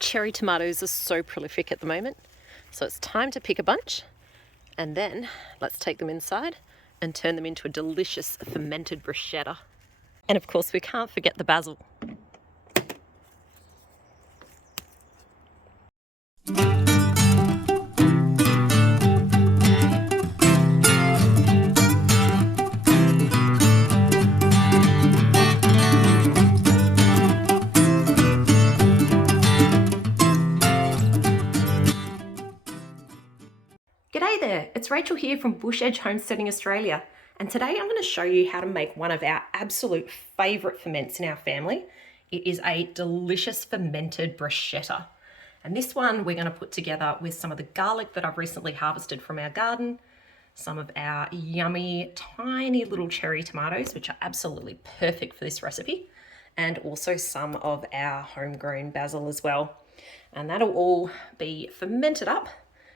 cherry tomatoes are so prolific at the moment, so it's time to pick a bunch, and then let's take them inside and turn them into a delicious fermented bruschetta. And of course, we can't forget the basil. G'day there, it's Rachel here from Bush Edge Homesteading Australia, and today I'm going to show you how to make one of our absolute favourite ferments in our family. It is a delicious fermented bruschetta, and this one we're going to put together with some of the garlic that I've recently harvested from our garden, some of our yummy tiny little cherry tomatoes, which are absolutely perfect for this recipe, and also some of our homegrown basil as well. And that'll all be fermented up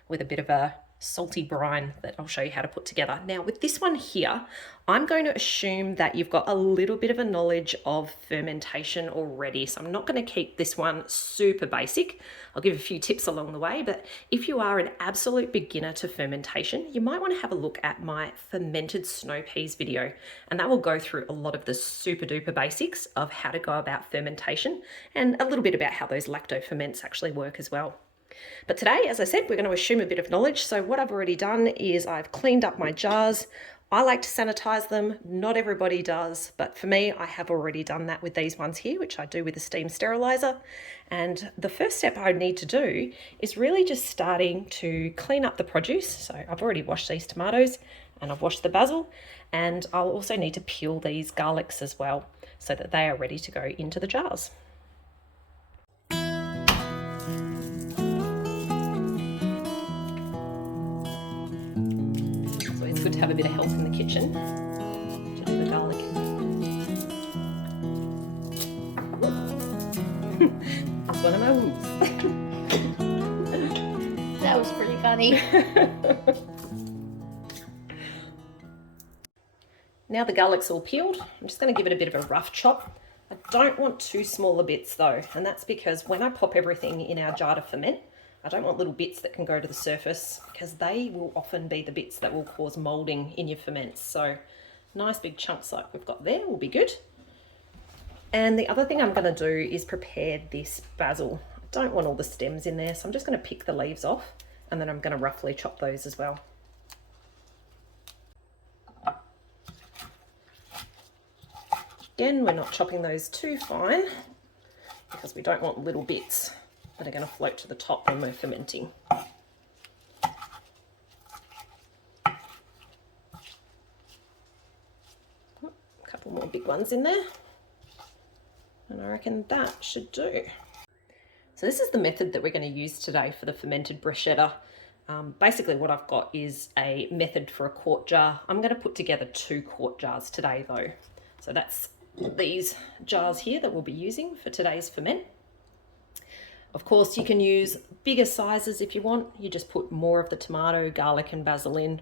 with a bit of a salty brine that I'll show you how to put together. Now with this one here, I'm going to assume that you've got a little bit of a knowledge of fermentation already, so I'm not going to keep this one super basic. I'll give a few tips along the way, but if you are an absolute beginner to fermentation, you might want to have a look at my fermented snow peas video, and that will go through a lot of the super duper basics of how to go about fermentation and a little bit about how those lacto ferments actually work as well. But today, as I said, we're going to assume a bit of knowledge. So what I've already done is I've cleaned up my jars. I like to sanitize them. Not everybody does, but for me, I have already done that with these ones here, which I do with a steam sterilizer. And the first step I need to do is really just starting to clean up the produce. So I've already washed these tomatoes and I've washed the basil, and I'll also need to peel these garlics as well so that they are ready to go into the jars. Good to have a bit of help in the kitchen to do the garlic. That's one of my woos. That was pretty funny. Now the garlic's all peeled, I'm just going to give it a bit of a rough chop. I don't want too smaller bits though, and that's because when I pop everything in our jar to ferment, I don't want little bits that can go to the surface, because they will often be the bits that will cause moulding in your ferments. So nice big chunks like we've got there will be good. And the other thing I'm going to do is prepare this basil. I don't want all the stems in there, so I'm just going to pick the leaves off, and then I'm going to roughly chop those as well. Again, we're not chopping those too fine because we don't want little bits that are going to float to the top when we're fermenting. A couple more big ones in there, and I reckon that should do. So this is the method that we're going to use today for the fermented bruschetta. Basically what I've got is a method for a quart jar. I'm going to put together 2 quart jars today though. So that's these jars here that we'll be using for today's ferment. Of course, you can use bigger sizes if you want. You just put more of the tomato, garlic and basil in.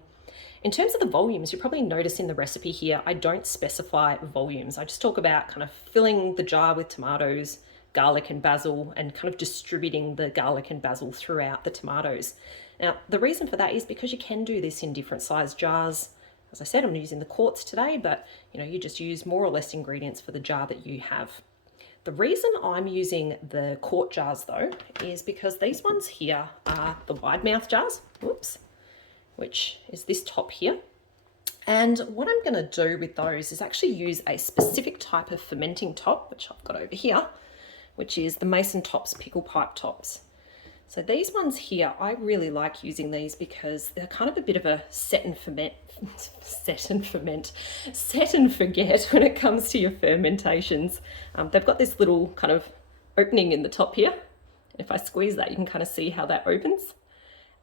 In terms of the volumes, you probably notice in the recipe here, I don't specify volumes. I just talk about kind of filling the jar with tomatoes, garlic and basil, and kind of distributing the garlic and basil throughout the tomatoes. Now, the reason for that is because you can do this in different size jars. As I said, I'm using the quarts today, but you just use more or less ingredients for the jar that you have. The reason I'm using the quart jars though is because these ones here are the wide mouth jars, which is this top here. And what I'm going to do with those is actually use a specific type of fermenting top, which I've got over here, which is the Mason Tops pickle pipe tops. So these ones here, I really like using these because they're kind of a bit of a set and forget when it comes to your fermentations. They've got this little kind of opening in the top here. If I squeeze that, you can kind of see how that opens.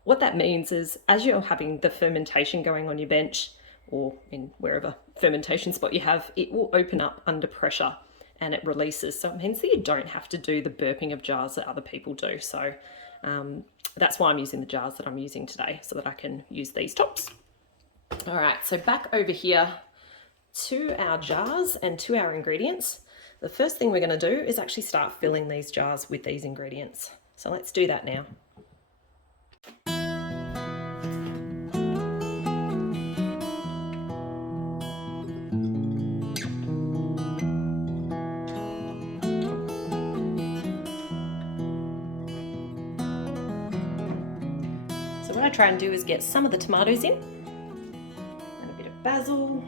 What that means is as you're having the fermentation going on your bench or in wherever fermentation spot you have, it will open up under pressure and it releases. So it means that you don't have to do the burping of jars that other people do. So that's why I'm using the jars that I'm using today, so that I can use these tops. All right, so back over here to our jars and to our ingredients. The first thing we're going to do is actually start filling these jars with these ingredients. So let's do that now. So what I try and do is get some of the tomatoes in, and a bit of basil,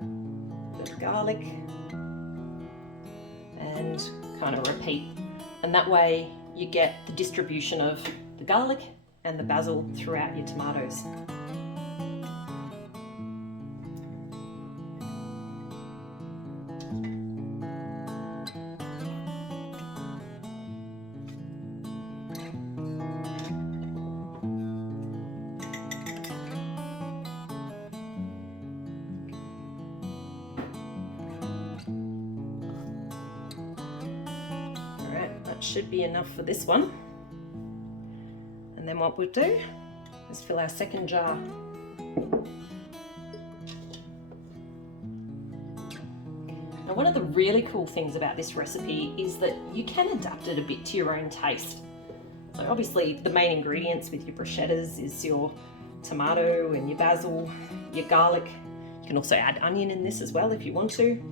a bit of garlic, and kind of repeat. And that way you get the distribution of the garlic and the basil throughout your tomatoes. That should be enough for this one. And then what we'll do is fill our second jar. Now, one of the really cool things about this recipe is that you can adapt it a bit to your own taste. So obviously the main ingredients with your bruschettas is your tomato and your basil, your garlic. You can also add onion in this as well if you want to.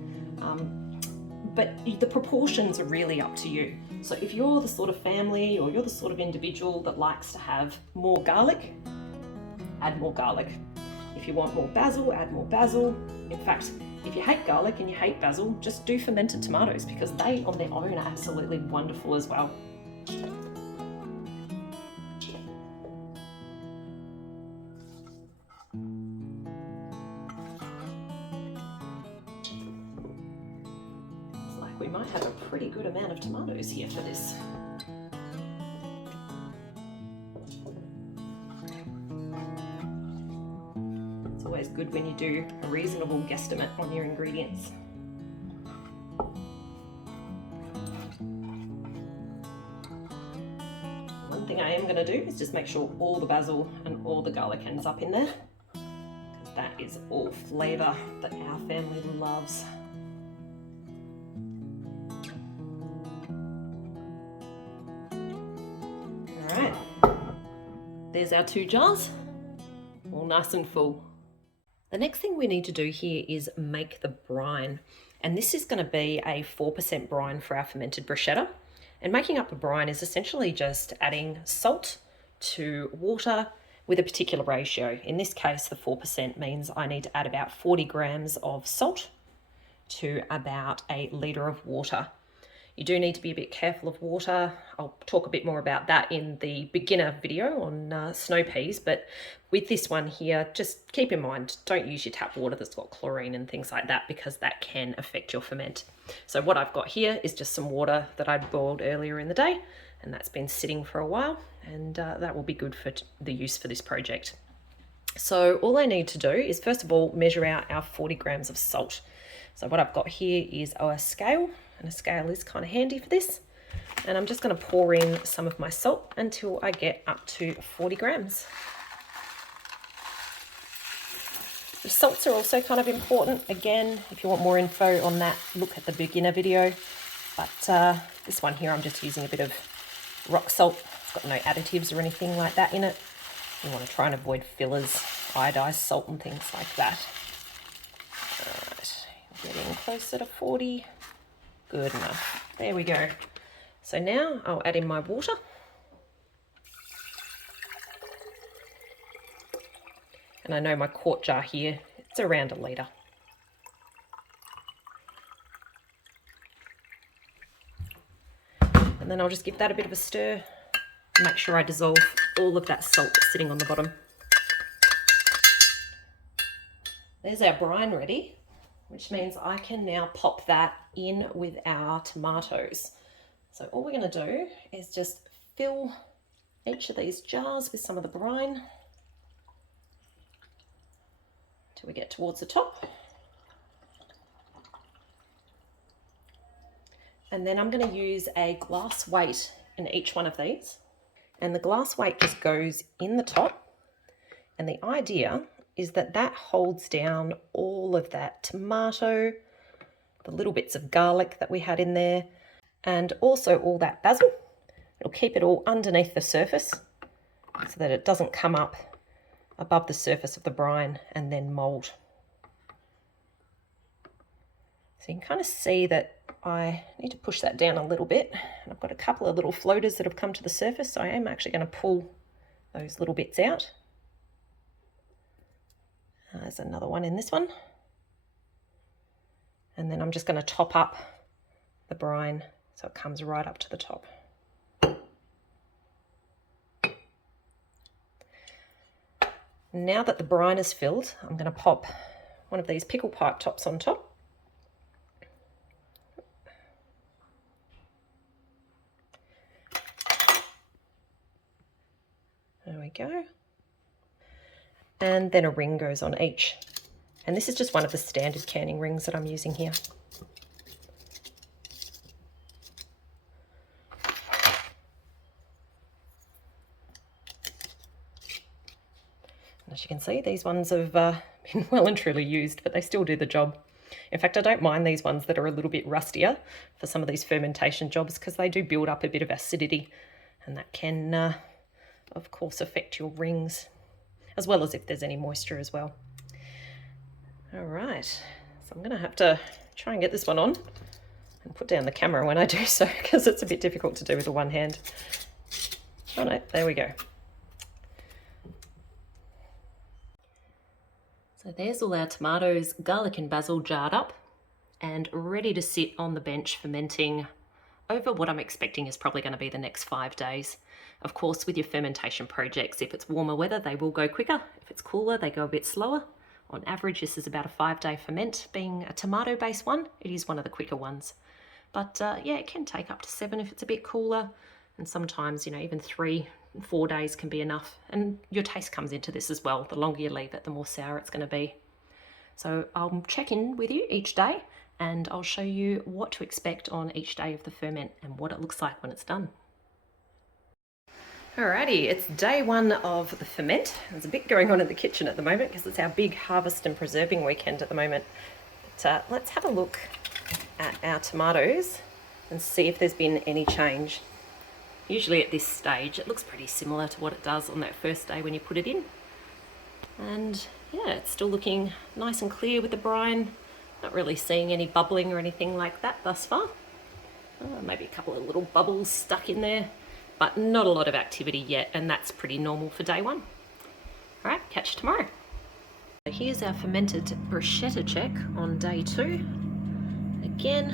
But the proportions are really up to you. So if you're the sort of family or you're the sort of individual that likes to have more garlic, add more garlic. If you want more basil, add more basil. In fact, if you hate garlic and you hate basil, just do fermented tomatoes because they on their own are absolutely wonderful as well. We might have a pretty good amount of tomatoes here for this. It's always good when you do a reasonable guesstimate on your ingredients. One thing I am going to do is just make sure all the basil and all the garlic ends up in there, because that is all flavour that our family loves. Alright, there's our 2 jars, all nice and full. The next thing we need to do here is make the brine. And this is going to be a 4% brine for our fermented bruschetta. And making up a brine is essentially just adding salt to water with a particular ratio. In this case, the 4% means I need to add about 40 grams of salt to about a litre of water. You do need to be a bit careful of water. I'll talk a bit more about that in the beginner video on snow peas, but with this one here, just keep in mind, don't use your tap water that's got chlorine and things like that because that can affect your ferment. So what I've got here is just some water that I'd boiled earlier in the day, and that's been sitting for a while, and that will be good for the use for this project. So all I need to do is first of all measure out our 40 grams of salt. So what I've got here is a scale, and a scale is kind of handy for this. And I'm just going to pour in some of my salt until I get up to 40 grams. The salts are also kind of important. Again, if you want more info on that, look at the beginner video. But this one here, I'm just using a bit of rock salt. It's got no additives or anything like that in it. You want to try and avoid fillers, iodized salt and things like that. Alright, getting closer to 40. Good enough. There we go. So now I'll add in my water. And I know my quart jar here, it's around a litre. And then I'll just give that a bit of a stir and make sure I dissolve all of that salt sitting on the bottom. There's our brine ready, which means I can now pop that in with our tomatoes. So all we're going to do is just fill each of these jars with some of the brine till we get towards the top. And then I'm going to use a glass weight in each one of these. And the glass weight just goes in the top. And the idea is that that holds down all of that tomato, the little bits of garlic that we had in there, and also all that basil. It'll keep it all underneath the surface so that it doesn't come up above the surface of the brine and then mould. So you can kind of see that I need to push that down a little bit. I've got a couple of little floaters that have come to the surface, so I am actually going to pull those little bits out. There's another one in this one. And then I'm just going to top up the brine so it comes right up to the top. Now that the brine is filled, I'm going to pop one of these pickle pipe tops on top. There we go. And then a ring goes on each. And this is just one of the standard canning rings that I'm using here. As you can see, these ones have been well and truly used, but they still do the job. In fact, I don't mind these ones that are a little bit rustier for some of these fermentation jobs because they do build up a bit of acidity, and that can, of course, affect your rings, as well as if there's any moisture as well. All right, so I'm going to have to try and get this one on and put down the camera when I do so because it's a bit difficult to do with the one hand. Oh no, there we go. So there's all our tomatoes, garlic and basil jarred up and ready to sit on the bench fermenting over what I'm expecting is probably going to be the next 5 days. Of course, with your fermentation projects, if it's warmer weather, they will go quicker. If it's cooler, they go a bit slower. On average, this is about a 5-day ferment. Being a tomato-based one, it is one of the quicker ones. But yeah, it can take up to 7 if it's a bit cooler. And sometimes, even 3-4 days can be enough. And your taste comes into this as well. The longer you leave it, the more sour it's going to be. So I'll check in with you each day and I'll show you what to expect on each day of the ferment and what it looks like when it's done. Alrighty, it's day 1 of the ferment. There's a bit going on in the kitchen at the moment because it's our big harvest and preserving weekend at the moment. But let's have a look at our tomatoes and see if there's been any change. Usually at this stage it looks pretty similar to what it does on that first day when you put it in. And yeah, it's still looking nice and clear with the brine. Not really seeing any bubbling or anything like that thus far. Maybe a couple of little bubbles stuck in there, but not a lot of activity yet, and that's pretty normal for day 1. All right, catch you tomorrow. So here's our fermented bruschetta check on day 2. Again,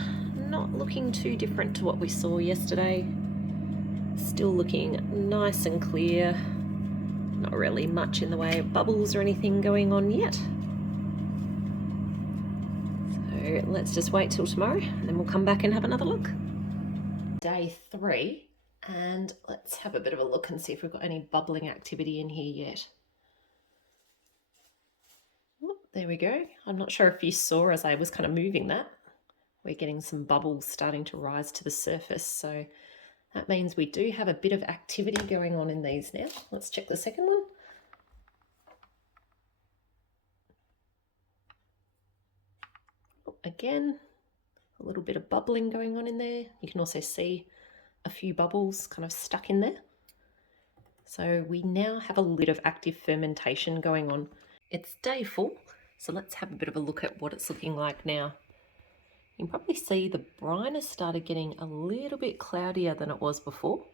not looking too different to what we saw yesterday. Still looking nice and clear. Not really much in the way of bubbles or anything going on yet. So let's just wait till tomorrow and then we'll come back and have another look. Day 3, and let's have a bit of a look and see if we've got any bubbling activity in here yet. Oh, there we go. I'm not sure if you saw as I was kind of moving that. We're getting some bubbles starting to rise to the surface, so that means we do have a bit of activity going on in these now. Let's check the second one. Again, a little bit of bubbling going on in there. You can also see a few bubbles kind of stuck in there. So we now have a bit of active fermentation going on. It's day 4, so let's have a bit of a look at what it's looking like now. You can probably see the brine has started getting a little bit cloudier than it was before.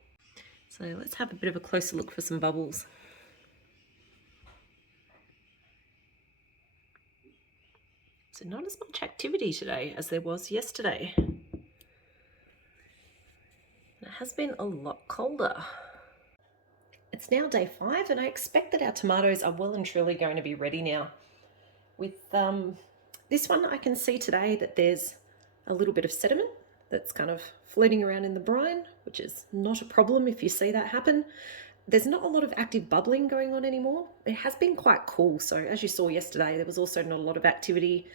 So let's have a bit of a closer look for some bubbles. So not as much activity today as there was yesterday. It has been a lot colder. It's now day 5 and I expect that our tomatoes are well and truly going to be ready now. With this one, I can see today that there's a little bit of sediment that's kind of floating around in the brine, which is not a problem if you see that happen. There's not a lot of active bubbling going on anymore. It has been quite cool. So as you saw yesterday, there was also not a lot of activity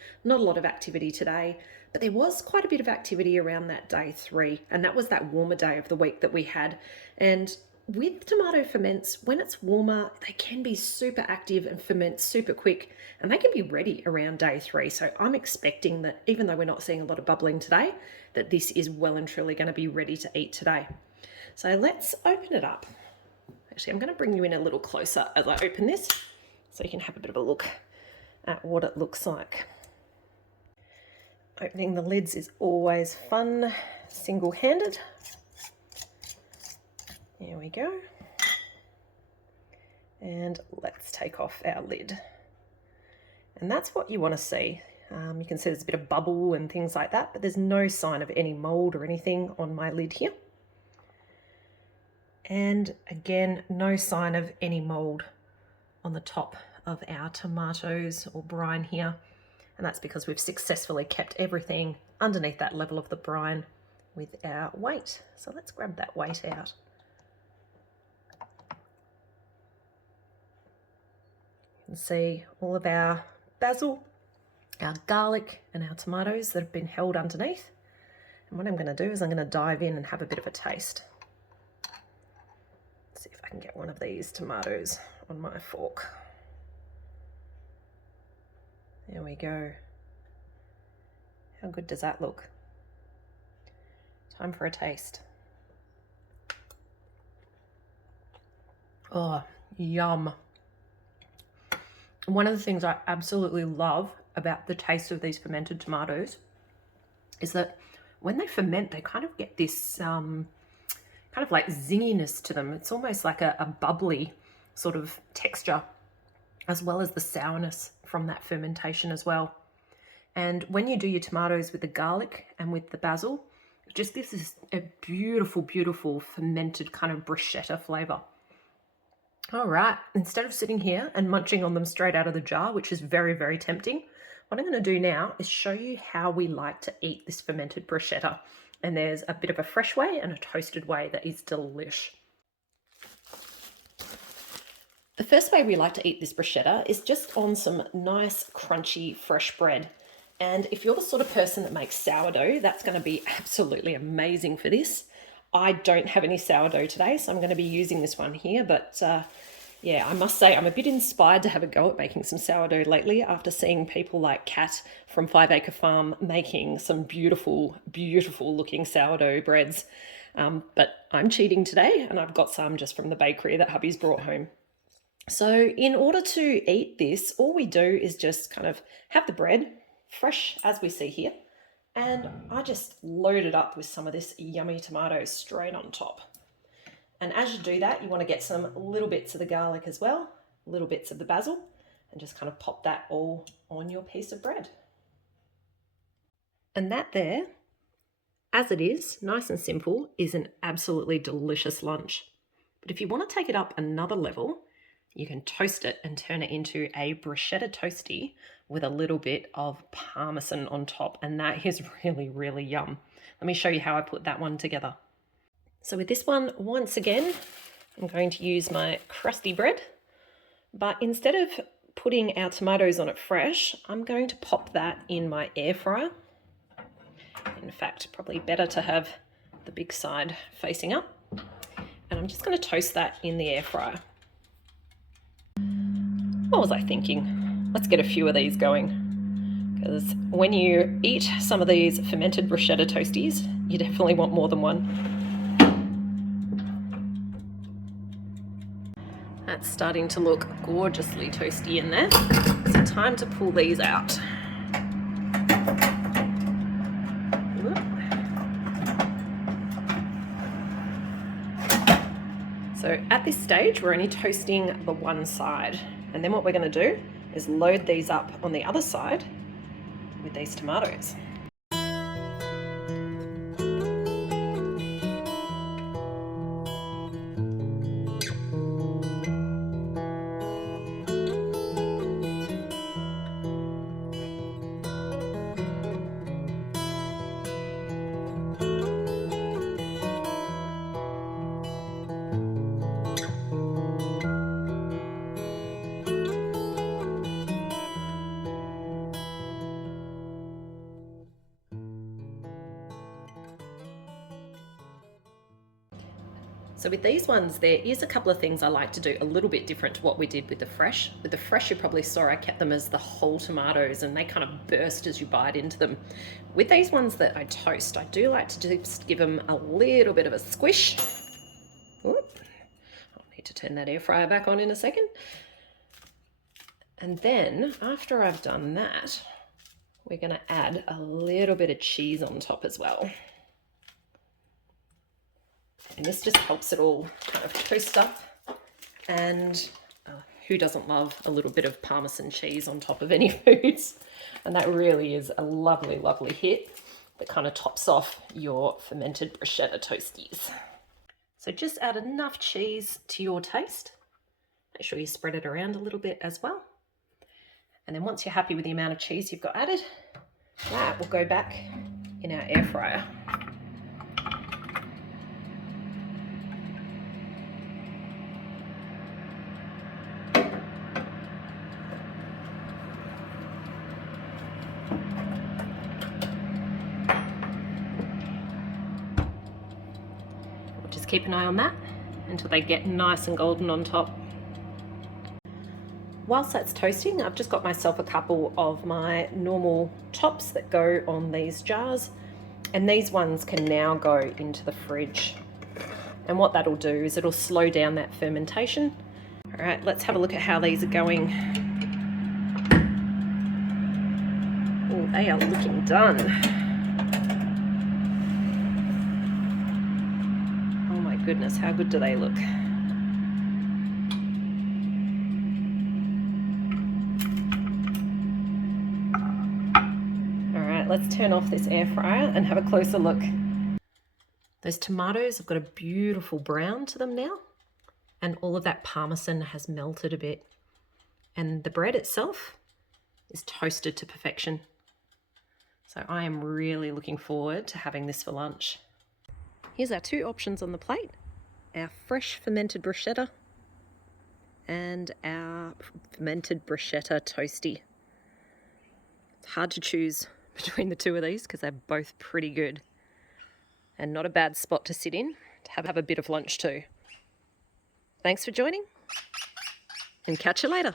today, but there was quite a bit of activity around that day 3. And that was that warmer day of the week that we had. And with tomato ferments, when it's warmer, they can be super active and ferment super quick, and they can be ready around day 3. So I'm expecting that even though we're not seeing a lot of bubbling today, that this is well and truly going to be ready to eat today. So let's open it up. Actually, I'm going to bring you in a little closer as I open this so you can have a bit of a look at what it looks like. Opening the lids is always fun, single-handed. There we go. And let's take off our lid. And that's what you want to see. You can see there's a bit of bubble and things like that, but there's no sign of any mold or anything on my lid here. And again, no sign of any mold on the top of our tomatoes or brine here. And that's because we've successfully kept everything underneath that level of the brine with our weight. So let's grab that weight out. You can see all of our basil, our garlic and our tomatoes that have been held underneath. And what I'm going to do is I'm going to dive in and have a bit of a taste. Let's see if I can get one of these tomatoes on my fork. There we go. How good does that look? Time for a taste. Oh, yum. One of the things I absolutely love about the taste of these fermented tomatoes is that when they ferment, they kind of get this kind of like zinginess to them. It's almost like a bubbly sort of texture, as well as the sourness from that fermentation as well. And when you do your tomatoes with the garlic and with the basil, just this is a beautiful, beautiful fermented kind of bruschetta flavor. All right, instead of sitting here and munching on them straight out of the jar, which is very, very tempting, what I'm going to do now is show you how we like to eat this fermented bruschetta. And there's a bit of a fresh way and a toasted way that is delish. The first way we like to eat this bruschetta is just on some nice, crunchy, fresh bread. And if you're the sort of person that makes sourdough, that's going to be absolutely amazing for this. I don't have any sourdough today, so I'm going to be using this one here. But yeah, I must say I'm a bit inspired to have a go at making some sourdough lately after seeing people like Kat from 5 Acre Farm making some beautiful, beautiful looking sourdough breads. But I'm cheating today and I've got some just from the bakery that hubby's brought home. So in order to eat this, all we do is just kind of have the bread fresh as we see here. And I just load it up with some of this yummy tomato straight on top. And as you do that, you want to get some little bits of the garlic as well, little bits of the basil, and just kind of pop that all on your piece of bread. And that there, as it is, nice and simple, is an absolutely delicious lunch. But if you want to take it up another level, you can toast it and turn it into a bruschetta toasty with a little bit of parmesan on top, and that is really, really yum. Let me show you how I put that one together. So with this one, once again, I'm going to use my crusty bread, but instead of putting our tomatoes on it fresh, I'm going to pop that in my air fryer. In fact, probably better to have the big side facing up. And I'm just going to toast that in the air fryer. What was I thinking? Let's get a few of these going. Because when you eat some of these fermented bruschetta toasties, you definitely want more than one. That's starting to look gorgeously toasty in there. So time to pull these out. So at this stage, we're only toasting the one side. And then what we're going to do is load these up on the other side with these tomatoes. So with these ones, there is a couple of things I like to do a little bit different to what we did with the fresh. With the fresh, you probably saw I kept them as the whole tomatoes and they kind of burst as you bite into them. With these ones that I toast, I do like to just give them a little bit of a squish turn that air fryer back on in a second. And then after I've done that, we're going to add a little bit of cheese on top as well. And this just helps it all kind of toast up. And who doesn't love a little bit of Parmesan cheese on top of any foods? And that really is a lovely, lovely hit that kind of tops off your fermented bruschetta toasties. So just add enough cheese to your taste. Make sure you spread it around a little bit as well. And then once you're happy with the amount of cheese you've got added, that will go back in our air fryer. Just keep an eye on that until they get nice and golden on top. Whilst that's toasting, I've just got myself a couple of my normal tops that go on these jars, and these ones can now go into the fridge. And what that'll do is it'll slow down that fermentation. All right, let's have a look at how these are going. Oh, they are looking done. Oh my goodness, how good do they look? Let's turn off this air fryer and have a closer look. Those tomatoes have got a beautiful brown to them now, and all of that Parmesan has melted a bit, and the bread itself is toasted to perfection. So I am really looking forward to having this for lunch. Here's our two options on the plate: our fresh fermented bruschetta and our fermented bruschetta toasty. It's hard to choose between the two of these because they're both pretty good, and not a bad spot to sit in to have a bit of lunch too. Thanks for joining, and catch you later.